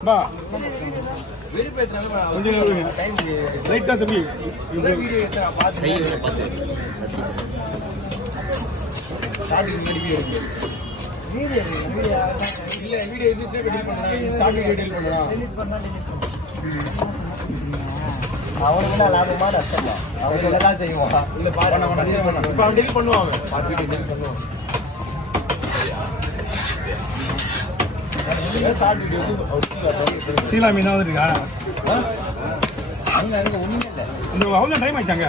பா கொஞ்சம் ரைட்டா தம்பி அவனுக்கு லாபமா நஷ்டமா அவங்க சொல்லதான் செய்வான் பண்ணுவாங்க சீலா மீன் தான் இருக்கா அவ்வளோ டைம் ஆயிட்டாங்க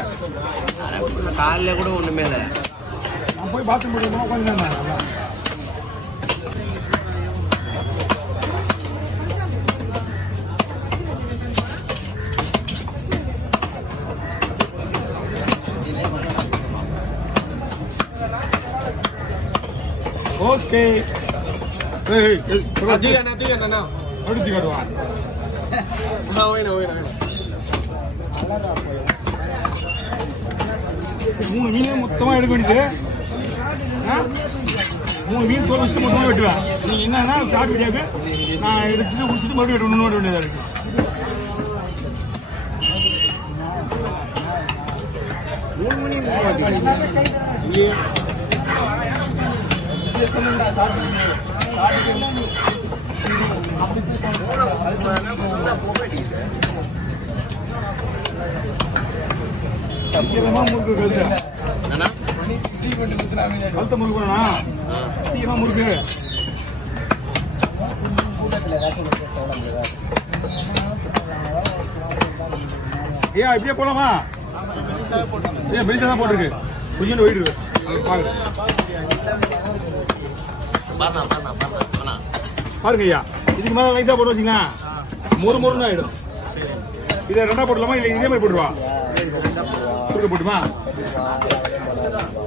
காலையில கூட ஒண்ணுமே இல்லை நான் போய் பார்த்து முடியுமா உட்காந்து ஓகே மூணு மீன் மொத்தமா எடுக்க வேண்டியது மூணு மீன் தோல் வச்சுட்டு மொத்தமா வெட்டுவேன் நீங்க என்னன்னா ஷார்ட் வீடியோக்கு நான் எடுத்துட்டு குடிச்சிட்டு மறுபடியும் வெட்ட வேண்டியதா இருக்கு முறுக்கு கழுத்த முறுக்குனா சீக்கிரமா முறுக்கு ஏன் இப்படியே போலாமா ஏன் பெருசா தான் போட்டிருக்கு கொஞ்சம் போயிட்டு இருக்கு பாருங்க ஐயா இதுக்கு மேலே லைட்டா போட்டு வச்சிங்கன்னா மொறுன்னு ஆயிடும் இதை ரெண்டா போடலாமா இல்லை இதே மாதிரி போட்டுருவா கொடுக்க போட்டுமா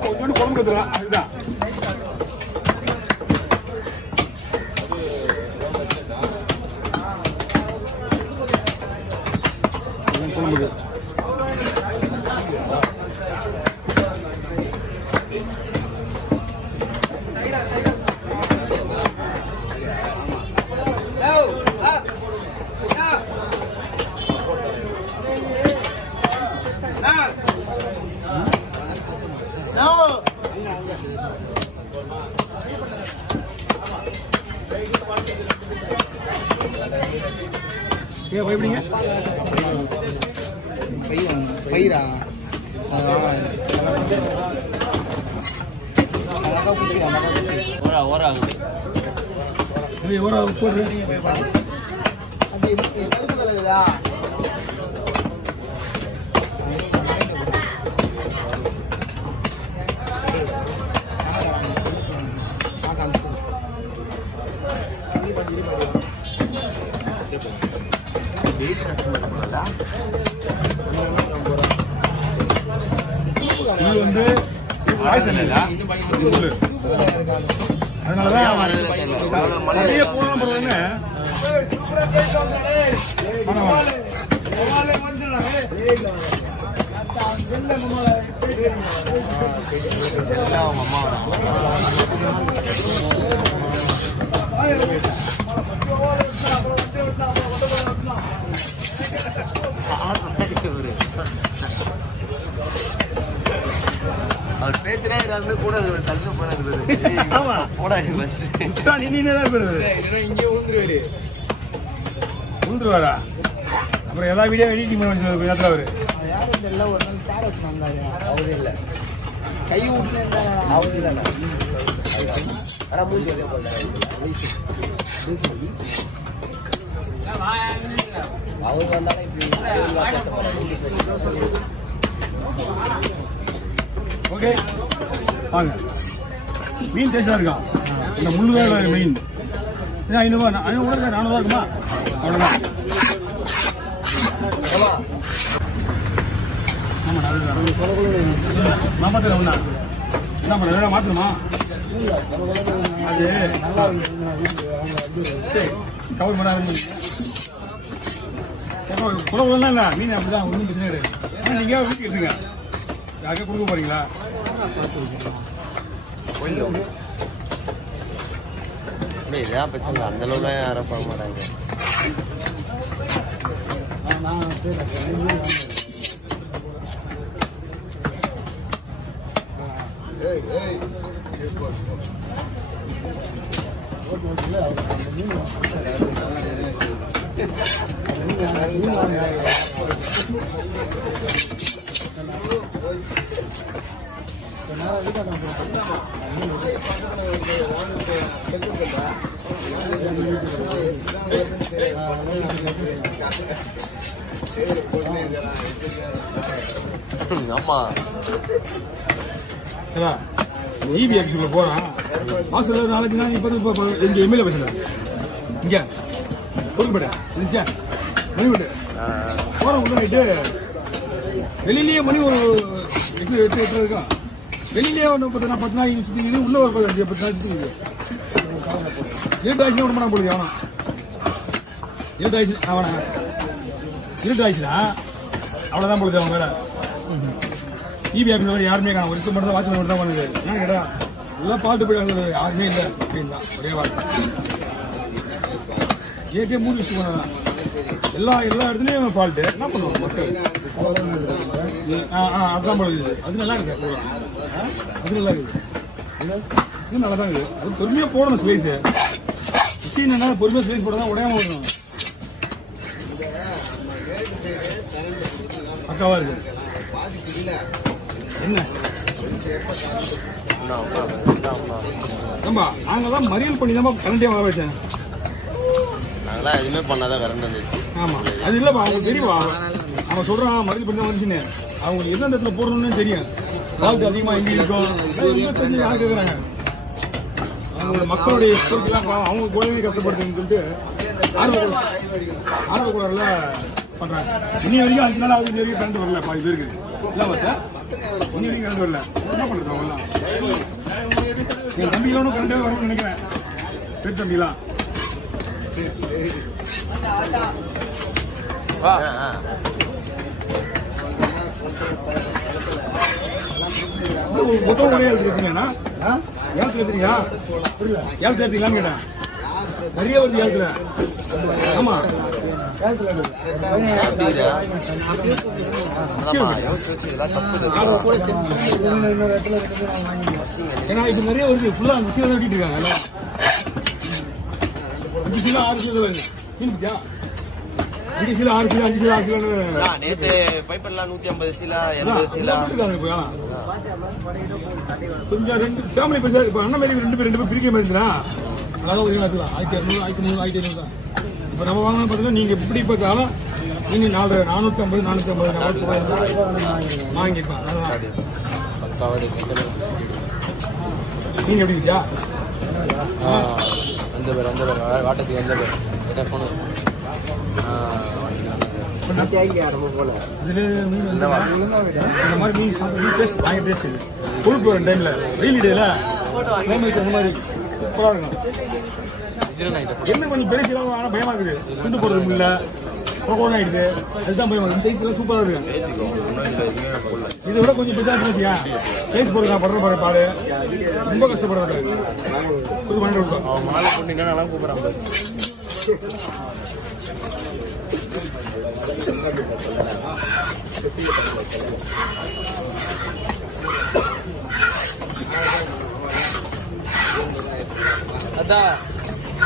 கொஞ்சோண்டு குழம்பு கத்துக்கலாம் அதுதான் குழம்பு பயப்படிங்க பயிரா போடுற இது வந்து அதனாலதான் நிறைய போனோம்னு அவர் பேச்சுனா கூட தள்ளு போறாரு ஆமா போடாது பஸ் இங்கே உழுந்துருவாரா அப்புறம் எல்லா வீடியோ எடிட்டிங் பண்ணி நேரத்தில் அவரு யாரும் இல்லை ஒரு நாள் கார் வச்சு வந்தாரு அவரு இல்லை கை விட்டு அவரு இல்லை ஆனால் மூஞ்சி வெளியே போடுறாரு அவர் வந்தாலும் இப்படி ஓகே வாங்க மீன் டேஸ்டாக இருக்கான் இந்த முள்ளு வேலை மீன் இது 500 400 இருக்குமா அவ்வளோதான் ஆமாம் மாமாத்தில் ஒன்றா என்ன பண்ண வேலை மாற்றணுமா அது சரி கவர் பண்ணாது குழம்புலாம் இல்லை மீன் அப்படிதான் ஒன்றும் பிரச்சனை கிடையாது ஆனால் நீங்கள் வீட்டுக்கு எடுத்துங்க யாருக்கே கொடுக்க போறீங்களா இதான் பிரச்சனை அந்த அளவுலாம் யாரும் பண்ண மாட்டாங்க ஆமா ஈவி ஆக்சுவல போறான் மாசத்துல நாளைக்கு நான் இப்ப இங்க எம்எல்ஏ பேசுறேன் இங்க பொறுப்பட இருந்துச்சா மணிவிட்டு போற உள்ள நைட்டு வெளியிலேயே மணி ஒரு 8 இருக்கா வெளியிலேயே ஒன்று 10 நாள் சுற்றி உள்ள ஒரு 10 நாள் சுற்றி இருட்டாச்சுன்னா விட மாட்டான் போடுது அவனா இருட்டாச்சு அவனா இருட்டாச்சுன்னா அவ்வளோதான் போடுது அவன் வேலை ஈவி ஆஃபீஸ் யாருமே காணும் ஒரு மட்டும் தான் வாட்ச்மேன் மட்டும் தான் பண்ணுது ஏன் கேட்டா எல்லாம் பாட்டு போயிடாங்க யாருமே இல்லை அப்படின்னா ஒரே வார்த்தை ஏற்கே மூணு விஷயம் பண்ணலாம் எல்லா இடத்துலையும் ஃபால்ட்டு என்ன பண்ணுவோம் மக்கள் அதுதான் போடுது அது நல்லா இருக்கு அது நல்லா இருக்குது இது நல்லா தான் இருக்குது அது பொறுமையாக போடணும் ஸ்லைஸு விஷயம் என்னன்னா பொறுமையாக ஸ்லைஸ் போட தான் உடையாம போடணும் பக்காவா இருக்கு என்ன நாங்கெல்லாம் மறியல் பண்ணி தான் கரண்டே வாங்க வச்சேன் நாங்களாம் எதுவுமே பண்ணாதான் கரண்ட் வந்துச்சு ஆமா அது இல்லப்பா அவங்க தெரியுமா அவன் சொல்றான் மறியல் பண்ணி தான் வந்துச்சுன்னு அவங்களுக்கு எந்த இடத்துல போடணும்னு தெரியும் வாழ்த்து அதிகமா எங்க இருக்கும் தெரிஞ்சு யாரு கேட்கறாங்க அவங்களோட மக்களுடைய பொருட்கள்லாம் அவங்க குழந்தைங்க கஷ்டப்படுதுன்னு சொல்லிட்டு ஆர்வக்குளர்ல பண்றாங்க இன்னி வரைக்கும் 5 நாள் ஆகுது இன்னி வரைக்கும் கரண்ட் வரல பாதி பேருக்கு இல்லை பார்த்தா இன்னி வரைக்கும் கரண்ட் வரல என்ன பண்றது அவங்கலாம் என் தம்பிகளும் கரண்டே வரும்னு நினைக்கிறேன் பெரிய தம்பிலாம் மொத்தம் ஒரே எடுத்துருக்கீங்கண்ணா ஏன் எடுத்துறீங்களா ஏன் எடுத்தீங்களான்னு கேட்டேன் நிறைய வருது ஏத்துல ஆமா ஏன்னா இப்ப நிறைய வருது ஃபுல்லா அந்த விஷயம் வெட்டிட்டு இருக்காங்க 5 கிலோ 6 கிலோ இருந்துச்சா 5 கிலோ 6 கிலோ 5 கிலோ 6 கிலோ நேத்து பைப்பெல்லாம் 150 சீலா 80 சீலா கொஞ்சம் ரெண்டு ஃபேமிலி பேச இப்போ அண்ணன் மாதிரி ரெண்டு பேர் பிரிக்க மாதிரி இருந்தா அதாவது ஒரு 1200 1300 1500 தான் இப்போ நம்ம வாங்கணும் பார்த்தீங்கன்னா நீங்கள் எப்படி பார்த்தாலும் நீங்கள் 450 வாங்கிக்கலாம் நீங்கள் எப்படி இருக்கியா அந்த பேர் வாட்டத்துக்கு எந்த பேர் கேட்டால் ஃபோனு இந்த மாதிரி மீன் சாப்பிட்டு டேஸ்ட் வாங்கி டேஸ்ட் கொழுப்பு வர டைமில் வெயில் டேல கிளைமேட் அந்த மாதிரி சூப்பராக இருக்கும் என்ன கொஞ்சம் பெரிய சிலவு ஆனால் பயமாக இருக்குது கொண்டு போகிறது முடியல கொரோனா ஆயிடுது அதுதான் பயமாக இந்த சைஸ் எல்லாம் சூப்பராக இருக்கு இதை விட கொஞ்சம் பெருசாக வச்சுக்கா சைஸ் போடுறா படுற பாடு ரொம்ப கஷ்டப்படுறது கொஞ்சம் மணி இருக்கும் அவன் மாலை பண்ணிட்டா நல்லா கூப்பிட்றாங்க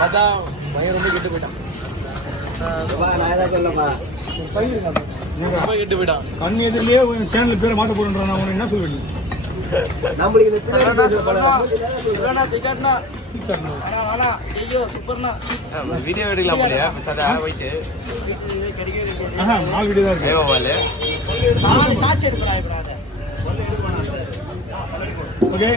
அதான் பையன் ரொம்ப கெட்டு போயிட்டான் கெட்டு போயிட்டான் கண் எதிரிலேயே சேனல் பேரை மாற்ற போறேன் நான் என்ன சொல்லுவேன் வீடியோ எடுக்கலாம் போலியா போயிட்டு 4 வீடியோ தான் இருக்கு ஓகே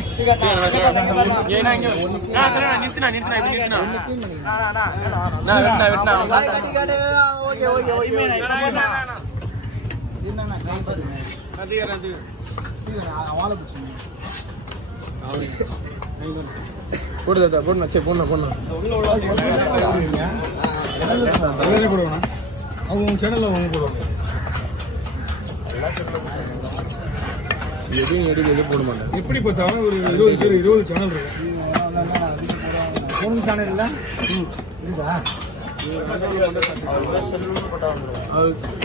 போடுதா போடணும் சரி போடணும் போடுவாங்க அவங்க சேனல்ல அவங்க போடுவாங்க எதுவும் போட மாட்டேன் எப்படி பார்த்தாலும் ஒரு 20 சேனல் இருக்கு சேனல் இல்லை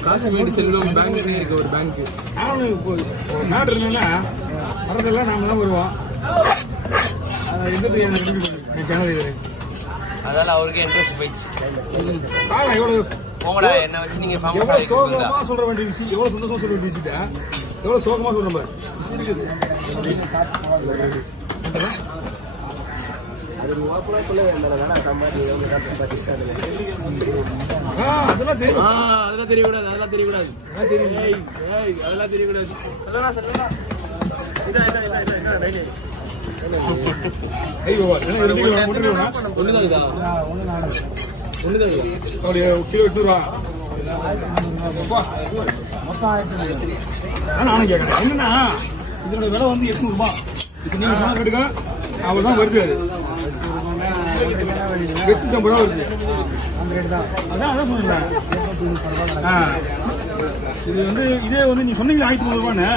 காஷ்மீர் செல்வம் பேங்க் இருக்கு ஒரு பேங்க். நானும் இப்போ நாடு இருந்தோம்னா மறந்தெல்லாம் நாம தான் வருவோம். எந்த என் சேனல் இது அதனால அவருக்கு இன்ட்ரெஸ்ட் போயிடுச்சு. எவ்வளவு போங்கடா என்ன வச்சு நீங்க எவ்வளவு சோகமா சொல்ற வேண்டிய விஷயம், எவ்வளவு சந்தோஷமா சொல்ற வேண்டிய விஷயத்த எவ்வளவு சோகமா சொல்றோம் பாரு. அதெல்லாம் தெரியும். அதெல்லாம் தெரியக்கூடாது, அதெல்லாம் தெரியக்கூடாது, அதெல்லாம் தெரியக்கூடாது. ஐயோ கிலோ 800 நானும் கேட்கறேன். என்னன்னா இதோட விலை வந்து 800 ரூபாய். இப்போ நீங்க சொன்ன கேட்டுக்க அவள் தான் வருது. அது 850 ரூபா வருது. அதான் சொல்றேன். இது வந்து இதே வந்து நீ சொன்னீங்க 1300 ரூபான்னு.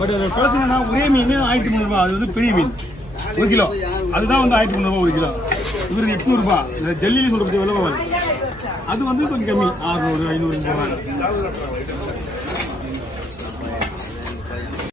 பட் அதை பேசுங்கன்னா ஒரே மீன் 1300 ரூபாய். அது வந்து பெரிய மீன் 1 கிலோ. அதுதான் வந்து 1300 ரூபாய் 1 கிலோ. இவருக்கு 800 ரூபாய். இந்த ஜல்லியில் சொல்ற விலை வருது. அது வந்து கொஞ்சம் கம்மி 600 500 ரூபாய்.